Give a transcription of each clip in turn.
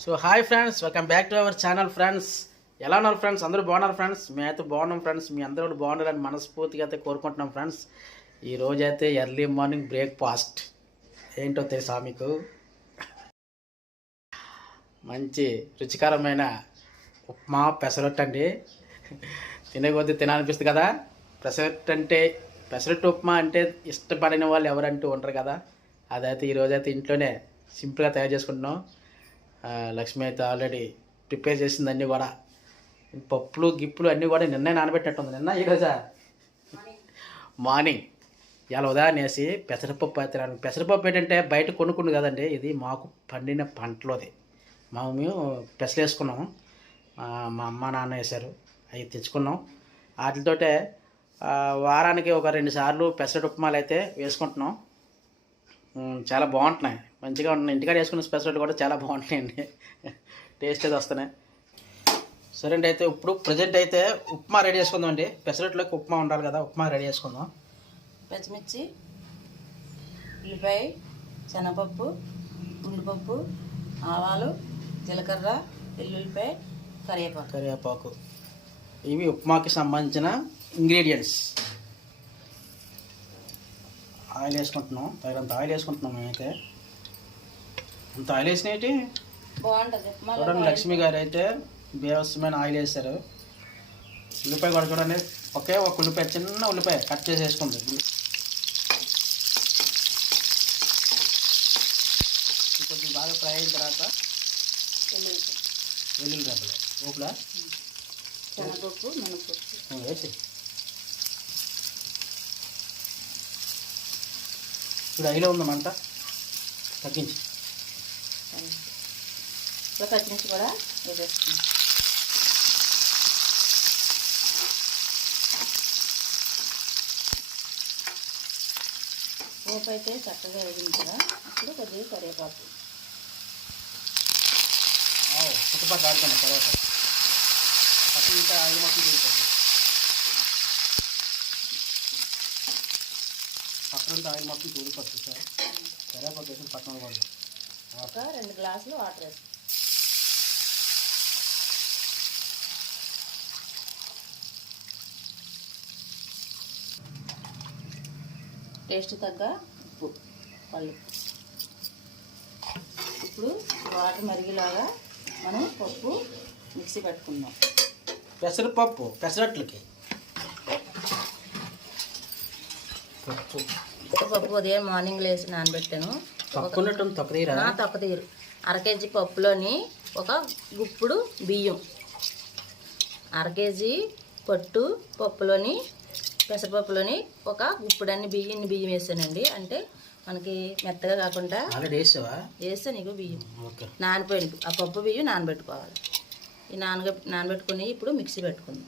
So hi friends welcome back to our channel friends. ఎలా ఉన్నారు friends? అందరూ బాగున్నారు ఫ్రెండ్స్? మేమైతే బాగున్నాం ఫ్రెండ్స్. మీ అందరూ కూడా బాగున్నారని మనస్ఫూర్తిగా అయితే కోరుకుంటున్నాం ఫ్రెండ్స్. ఈ అయితే ఎర్లీ మార్నింగ్ బ్రేక్ఫాస్ట్ ఏంటో తెలుసా మీకు? మంచి రుచికరమైన ఉప్మా పెసరొట్టు అండి తినకొద్ది తినాలనిపిస్తుంది కదా? పెసరట్టు అంటే పెసరట్టు ఉప్మా అంటే ఇష్టపడిన వాళ్ళు ఎవరంటూ ఉంటారు కదా? అదైతే ఈరోజు అయితే ఇంట్లోనే సింపుల్గా తయారు చేసుకుంటున్నాం. లక్ష్మి అయితే ఆల్రెడీ ప్రిపేర్ చేసింది అన్నీ కూడా. పప్పులు గిప్పులు అన్నీ కూడా నిన్నే నానబెట్టినట్టుంది. నిన్న ఈరోజా మార్నింగ్ ఇలా ఉదాహరణేసి పెసరపప్పు అయితే పెసరపప్పు ఏంటంటే బయట కొనుక్కుంది కదండి. ఇది మాకు పండిన పంటలోది. మా మేము పెసలేసుకున్నాము మా అమ్మ నాన్న వేశారు. అవి తెచ్చుకున్నాం. వాటితోటే వారానికి ఒక రెండు సార్లు పెసరట్టు ఉప్మాలు అయితే వేసుకుంటున్నాం. చాలా బాగుంటున్నాయి. మంచిగా ఉంటున్నాయి ఇంటికాడ వేసుకున్న స్పెషల్ కూడా చాలా బాగుంటున్నాయండి టేస్ట్ అయితే వస్తున్నాయి. సరే అండి అయితే ఇప్పుడు ప్రజెంట్ అయితే ఉప్మా రెడీ చేసుకుందాం అండి పెసరట్లోకి ఉప్మా ఉండాలి కదా ఉప్మా రెడీ చేసుకుందాం. పచ్చిమిర్చి ఉల్లిపాయ శనగపప్పు ఉల్లిపప్పు ఆవాలు జీలకర్ర వెల్లుల్లిపాయ కరివేపాకు. కరివేపాకు. ఇవి ఉప్మాకి సంబంధించిన ఇంగ్రీడియంట్స్ ఆయిల్ వేసుకుంటున్నాం. తగినంత ఆయిల్ వేసుకుంటున్నాం మేమైతే. అంత ఆయిల్ వేసినవి బాగుంటుంది. చూడండి లక్ష్మి గారు అయితే బీభత్సమైన ఆయిల్ వేశారు. ఉల్లిపాయ కూడా చూడండి. ఒకే ఒక ఉల్లిపాయ చిన్న ఉల్లిపాయ కట్ చేసి వేసుకుంది. కొంచెం బాగా ఫ్రై అయిన తర్వాత వెల్లుల్లి రెబ్బలు. మినపప్పు. వేసి. ఇప్పుడు అయిలో ఉంది మంట. తగ్గించి. ఇప్పుడు పచ్చిమిర్చి కూడా వేసేస్తుంది పోపు అయితే చక్కగా వేగింది కదా అప్పుడు కొద్దిగా కరివేపాకు. చుట్టుపక్కల ఆడుతున్నాయి తర్వాత. పక్కన ఇంకా ఆయిల్ మొత్తం పక్కన ఆయిల్ మొత్తం తూలిపోతుంది సార్. కరివేపాకు వేసిన పక్కన ఒక రెండు గ్లాసులు వాటర్ వేస్తాం టేస్ట్ తగ్గ ఉప్పు పళ్ళు. ఇప్పుడు వాటర్ మరిగేలాగా మనం పప్పు మిక్సీ పెట్టుకుందాం. పెసరపప్పు పెసరట్లకి. పప్పు. పప్పు ఉదయం మార్నింగ్ లేసి నానబెట్టాను. పప్పు ఉన్నట్టు తొక్క తీరా నా తొక్క తీరు అర కేజీ పప్పులోని ఒక గుప్పుడు బియ్యం. అర కేజీ పట్టు పప్పులోని పెసరపప్పులోని ఒక గుప్పుడన్ని బియ్యం బియ్యం వేసానండి. అంటే మనకి మెత్తగా కాకుండా ఆల్రెడీ వేసావా? వేస్తే నీకు బియ్యం. నానిపోయింది. ఆ పప్పు బియ్యం నానబెట్టుకోవాలి. ఈ నానగ నానబెట్టుకుని ఇప్పుడు మిక్సీ పెట్టుకుందాం.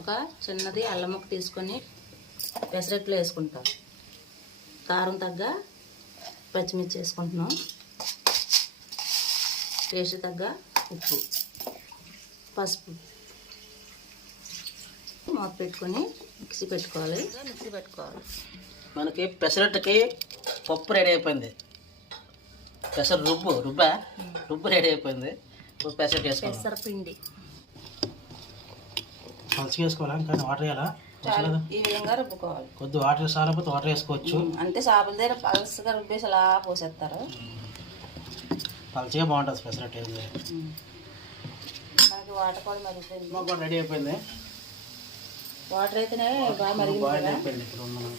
ఒక చిన్నది అల్లం ముక్క తీసుకొని పెసరట్లు వేసుకుంటాం. కారం తగ్గ పచ్చిమిర్చి వేసుకుంటున్నాం. టేస్ట్ తగ్గ ఉప్పు పసుపు. మూత పెట్టుకొని మిక్సీ పెట్టుకోవాలి. మిక్సీ పెట్టుకోవాలి. మనకి పెసరట్టుకి పప్పు రెడీ అయిపోయింది. పెసర రుబ్బు రుబ్బా? రుబ్బు రెడీ అయిపోయింది. ఇప్పుడు పెసరట్టు వేసుకోవాలి పెసరపిండి. పలుచగా వేసుకోవాలా? ఇంకా వాటర్ వేయాలా? చాలు ఈ విధంగా రుబ్బుకోవాలి. కొద్ది వాటర్ సాలపోతే వాటర్ వేసుకోవచ్చు. అంటే చేపల దగ్గర పలసగా రుబ్బేసి అలా పోసేస్తారు. పలుచగా బాగుంటుంది ఏంది మనకి వాటర్ కూడా మరిగిపోయింది. రెడీ అయిపోయింది. వాటర్ అయితేనే బాగా అయిపోయింది ఇప్పుడు మనం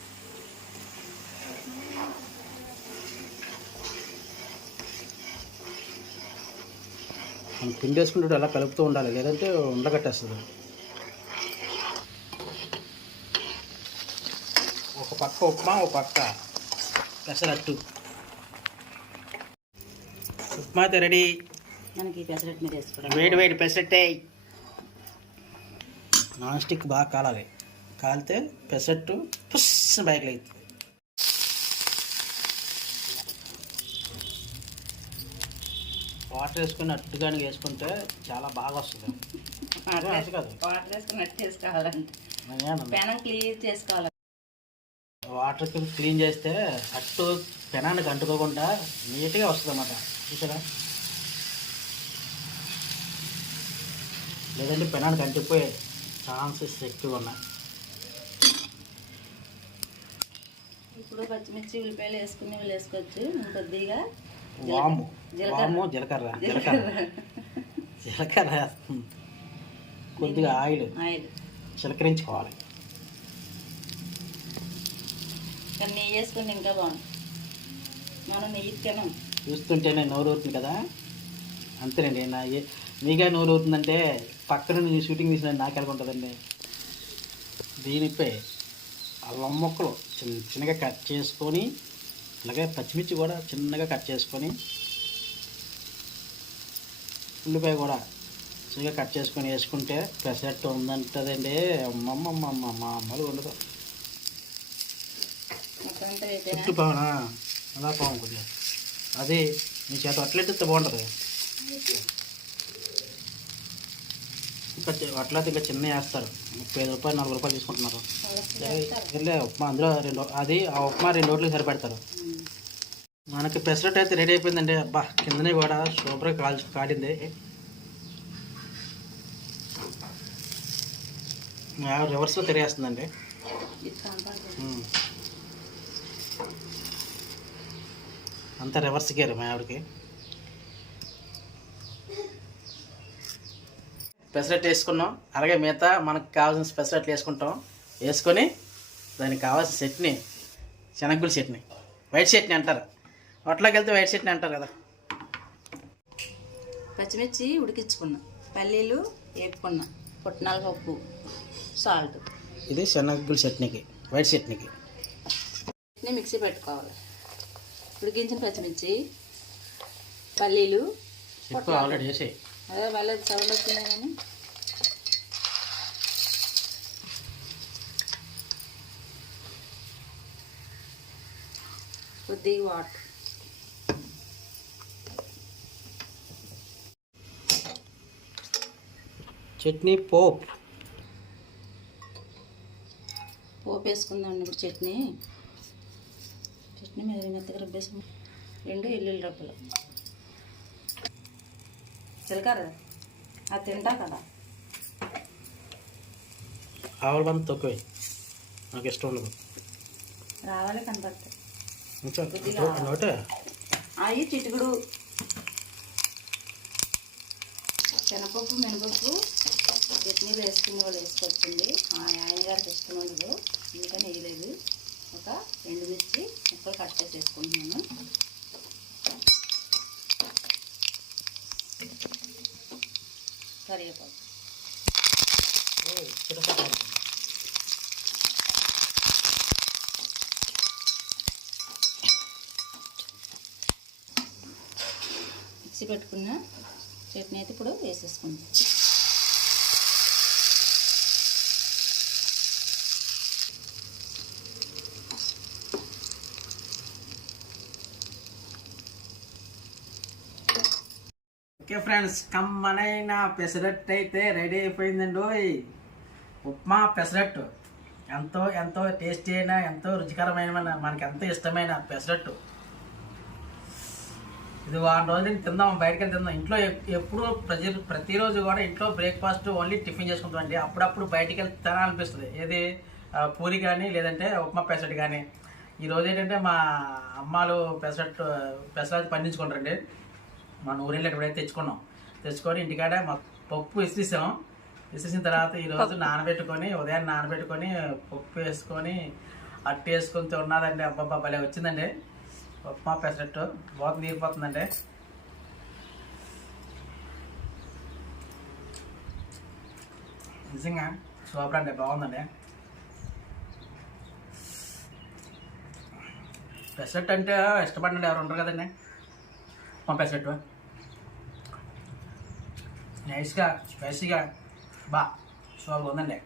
పిండి వేసుకుంటే అలా కలుపుతూ ఉండాలి లేదంటే ఉండగట్టేస్తుంది ఒక పక్క ఉప్మా ఒక పక్క పెసరట్టు. ఉప్మా అయితే రెడీ. మనకి పెసరట్టు మీద వేసుకోవడం. వేడి వేడి పెసరట్టే. నాన్ స్టిక్ బాగా కాలాలి. కాలితే పెసరట్టు పుస్ బయటకు అవుతుంది వాటర్ వేసుకుని అట్టుగాని వేసుకుంటే చాలా బాగా వస్తుంది. వాటర్ వేసుకున్నట్టు చేసుకోవాలంటే నేనేనన్నా. పెనం క్లీన్ చేసుకోవాలి. వాటర్ క్లీన్ చేస్తే అట్టు పెనానికి అంటుకోకుండా నీట్గా వస్తుంది అన్నమాట. చూసారా? లేదంటే పెనానికి అంటిపోయే ఛాన్సెస్ ఎక్కువ ఉన్నాయి. ఇప్పుడు పచ్చిమిర్చి ఉల్లిపాయలు వేసుకుని వేసుకోవచ్చు. కొద్దిగా వాము. వాము జీలకర్ర. జీలకర్ర. జీలకర్ర. వేస్తుంది కొద్దిగా ఆయిల్. ఆయిల్. చిలకరించుకోవాలి. ఇంకా నెయ్యి వేసుకుంటే ఇంకా బాగుంది మనం నెయ్యి తినం చూస్తుంటేనే నోరు అవుతుంది కదా? అంతేనండి నా మీగా నోరు అవుతుందంటే పక్కన నుండి షూటింగ్ తీసిన నాకు ఎలా ఉంటుందండి దీనిపై అల్లం ముక్కలు చిన్న చిన్నగా కట్ చేసుకొని అలాగే పచ్చిమిర్చి కూడా చిన్నగా కట్ చేసుకొని ఉల్లిపాయ కూడా చిన్నగా కట్ చేసుకొని వేసుకుంటే పెసరట్టు ఉందంటుందండి. అమ్మమ్మమ్మ మా అమ్మలు ఉండదు చుట్టూ పవన? అలా పవన్ కొద్దిగా. అది మీ చేత అట్లయితే బాగుంటుంది. ఇంకా అట్లయితే ఇంకా చిన్న వేస్తారు. ముప్పై ఐదు రూపాయలు నలభై రూపాయలు తీసుకుంటున్నారు. వెళ్ళే ఉప్మా. అందులో రెండు అది ఆ ఉప్మా రెండు రోట్లు సరిపెడతారు. మనకి పెసరట్ అయితే రెడీ అయిపోయిందండి. అబ్బా కిందనే కూడా సూపర్గా కాల్చి కాడింది రివర్స్లో తిరిగేస్తుందండి. అంతా రివర్స్ గేర్ మా ఆవిడకి. పెసరట్ వేసుకున్నాం. అలాగే మిగతా మనకు కావాల్సిన పెసరట్లు వేసుకుంటాం. వేసుకొని దానికి కావాల్సిన చట్నీ శనగగుల చట్నీ వైట్ చట్నీ అంటారు. హోటల్కి వెళ్తే వైట్ చట్నీ అంటారు కదా. పచ్చిమిర్చి ఉడికించుకున్నా. పల్లీలు వేపుకున్నా. పుట్నాల పప్పు సాల్ట్. ఇది శనగగుల చట్నీకి వైట్ చట్నీకి. చట్నీ మిక్సీ పెట్టుకోవాలి. ఉడికించిన పచ్చిమిర్చి పల్లీలు. ఆల్రెడీ అదే వాళ్ళ సౌండ్ వచ్చింది కానీ. కొద్దిగా వాటర్. చట్నీ పోప్. పోపు వేసుకుందాం ఇప్పుడు చట్నీ. చట్నీ మీద మెత్తగా రుబ్బేసుకుని రెండు ఎల్లుల్లి రబ్బలు చిలకర అది తింటా కదా. ఆవుల బంద తక్కువే. నాకు ఇష్టం ఉండదు. రావాలి కనపడతాయి అవి చిటుకుడు. శనగపప్పు మినపప్పు చట్నీలో వేసుకునే వాళ్ళు వేసుకొచ్చింది మా ఆయన గారికి ఇష్టం ఉండదు అందుకని వేయలేదు. ఒక రెండు మిర్చి ముక్కలు కట్ చేసి వేసుకుంటున్నాను కరివేపాకు మిక్సీ పెట్టుకున్న చట్నీ అయితే ఇప్పుడు వేసేసుకుందాం. ఓకే ఫ్రెండ్స్ కమ్మనైన పెసరట్టు అయితే రెడీ అయిపోయిందండి ఓయ్. ఉప్మా పెసరట్టు. ఎంతో ఎంతో టేస్టీ అయిన ఎంతో రుచికరమైన మనకి ఎంతో ఇష్టమైన పెసరట్టు. ఇది వారం రోజులు తిందాం బయటకెళ్ళి తిందాం. ఇంట్లో ఎప్- ఎప్పుడు ప్రతి ప్రతిరోజు కూడా ఇంట్లో బ్రేక్ఫాస్ట్ ఓన్లీ టిఫిన్ చేసుకుంటామండి. అప్పుడప్పుడు బయటికి వెళ్తే తినాలనిపిస్తుంది. ఏది? పూరి కానీ లేదంటే ఉప్మా పెసరట్టు కానీ. ఈ రోజు ఏంటంటే మా అమ్మాలు పెసరట్టు పెసరట్టు పండించుకుంటారండి. మన ఊరిలో ఎప్పుడైతే తెచ్చుకున్నాం. తెచ్చుకొని ఇంటికాడ పప్పు ఇసిరిసాం ఇసిరిసిన తర్వాత ఈరోజు నానబెట్టుకొని ఉదయం నానబెట్టుకొని పప్పు వేసుకొని అట్టు వేసుకొని ఉన్నదండి అబ్బాబ్బా భలే వచ్చిందండి. ఉప్మా పెసరట్టు. బాగా తీరిపోతుందండి నిజంగా సూపర్ అండి. బాగుందండి. పెసరట్టు అంటే ఇష్టపడిన ఎవరు ఉండరు కదండి. మా పెసరట్టు. నైస్గా స్పైసీగా బా సూపర్ ఉందండి